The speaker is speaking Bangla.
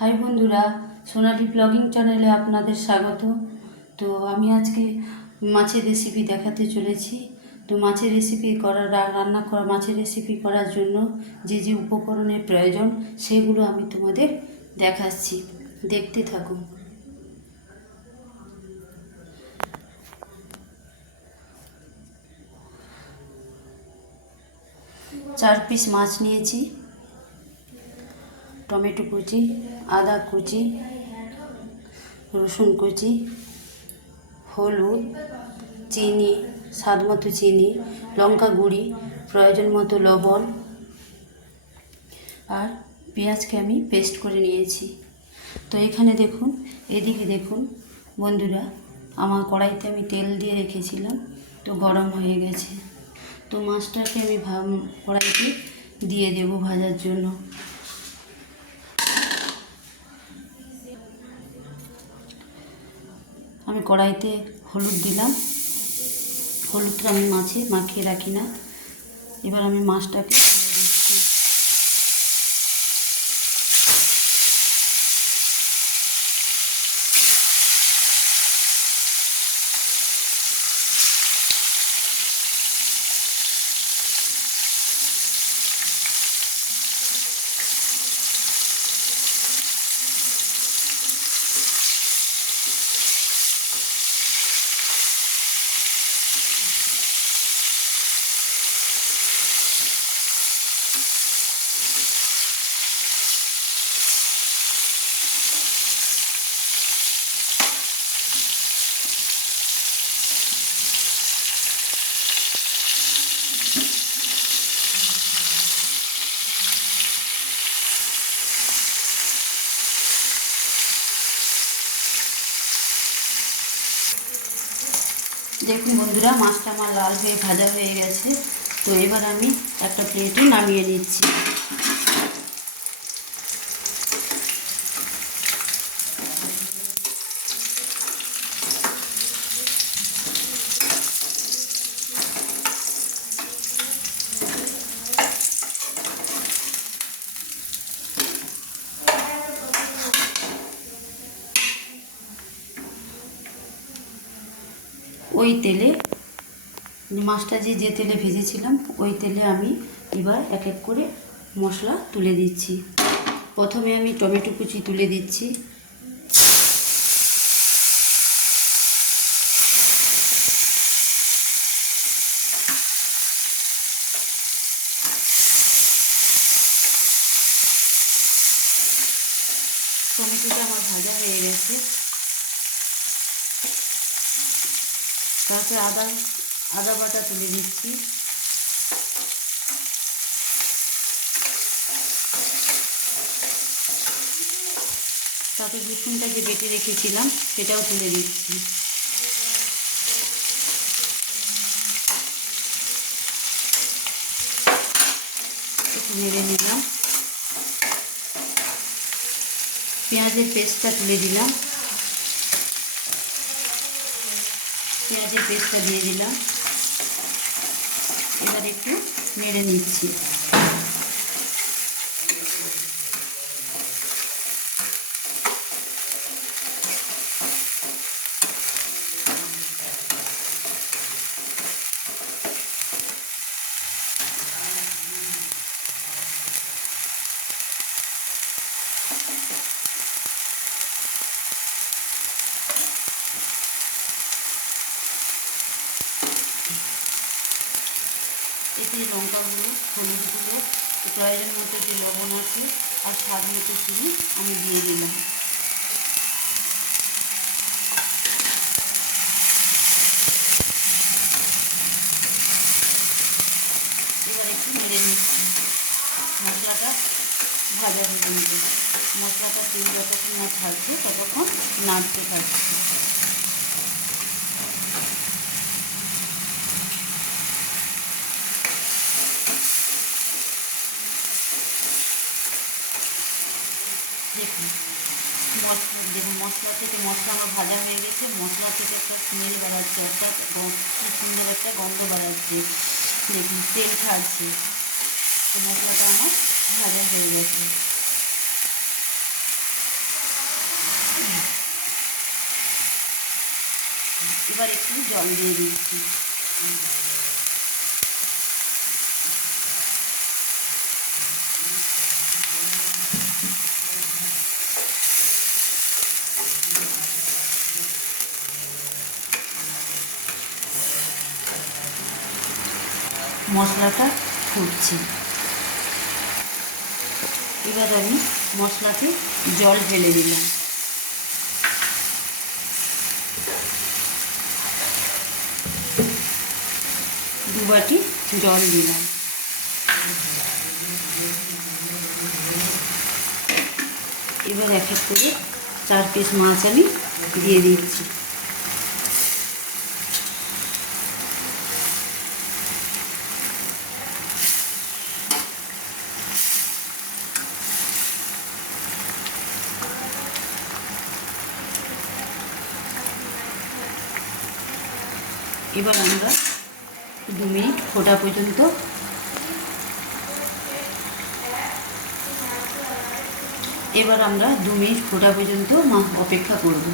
হাই বন্ধুরা, সোনালি ব্লগিং চ্যানেলে আপনাদের স্বাগত। তো আমি আজকে মাছের রেসিপি দেখাতে চলেছি। তো মাছের রেসিপি মাছের রেসিপি করার জন্য যে যে উপকরণের প্রয়োজন সেগুলো আমি তোমাদের দেখাচ্ছি, দেখতে থাকুন। 4 পিস মাছ নিয়েছি, টমেটো কুচি, আদা কুচি, রসুন কুচি, হলুদ, চিনি, স্বাদ মতো চিনি, লঙ্কা গুঁড়ি, প্রয়োজন মতো লবণ আর পেঁয়াজকে আমি পেস্ট করে নিয়েছি। তো এখানে দেখুন, এদিকে দেখুন বন্ধুরা, আমার কড়াইতে আমি তেল দিয়ে রেখেছিলাম, তো গরম হয়ে গেছে। তো মাছটাকে আমি কড়াইতে দিয়ে দেব ভাজার জন্য। আমি কড়াইতে হলুদ দিলাম, হলুদটা আমি মাছে মাখিয়ে রাখি না। এবার আমি মাছটাকে দিচ্ছি। দেখুন বন্ধুরা, মাছটা আমার লাল হয়ে ভাজা হয়ে গেছে। তো এবার আমি একটা প্লেটে নামিয়ে নিচ্ছি। ওই তেলে মাছটা যে তেলে ভেজেছিলাম, ওই তেলে আমি এবার এক এক করে মশলা তুলে দিচ্ছি। প্রথমে আমি টমেটো কুচি তুলে দিচ্ছি, টমেটোটা আমার ভাজা হয়ে গেছে। তারপরে আদা বাটা তুলে দিচ্ছি, তারপরে রসুনটা যে বেটে রেখেছিলাম সেটাও তুলে দিচ্ছি। একটু নেড়ে নিলাম। পেঁয়াজের পেস্টটা তুলে দিলাম, পেঁয়াজের পেস্টটা দিয়ে দিলাম। এবার একটু নেড়ে নিচ্ছি। এতে লঙ্কা গুঁড়ো, হলুদ গুঁড়ো, প্রয়োজন মতো যে লবণ আছে আর স্বাদ মতো চিনি আমি দিয়ে দিলাম। এবার একটু নেড়ে নিচ্ছি। মশলাটা ভাজা ভেজে নেব। মশলাটা তেল যতক্ষণ না ছাড়ছে ততক্ষণ নাড়তে থাকছে। দেখুন মশলা থেকে মশলা আমার ভাজা হয়ে গেছে। মশলা থেকে একটা স্মেল বেড়াচ্ছে, কি সুন্দর একটা গন্ধ বেড়াচ্ছে। দেখুন তেল ছাড়ছে। তো মশলাটা আমার ভাজা হয়ে গেছে। এবার একটু জল দিয়ে দিচ্ছি। মশলাটা ফুটছে। এবার আমি মশলাতে জল ঢেলে দিলাম। দু বাটি জল দিলাম। এবার এক এক করে 4 পিস মাছ আমি দিয়ে দিচ্ছি। এবার আমরা 2 মিনিট ফোটা পর্যন্ত অপেক্ষা করব।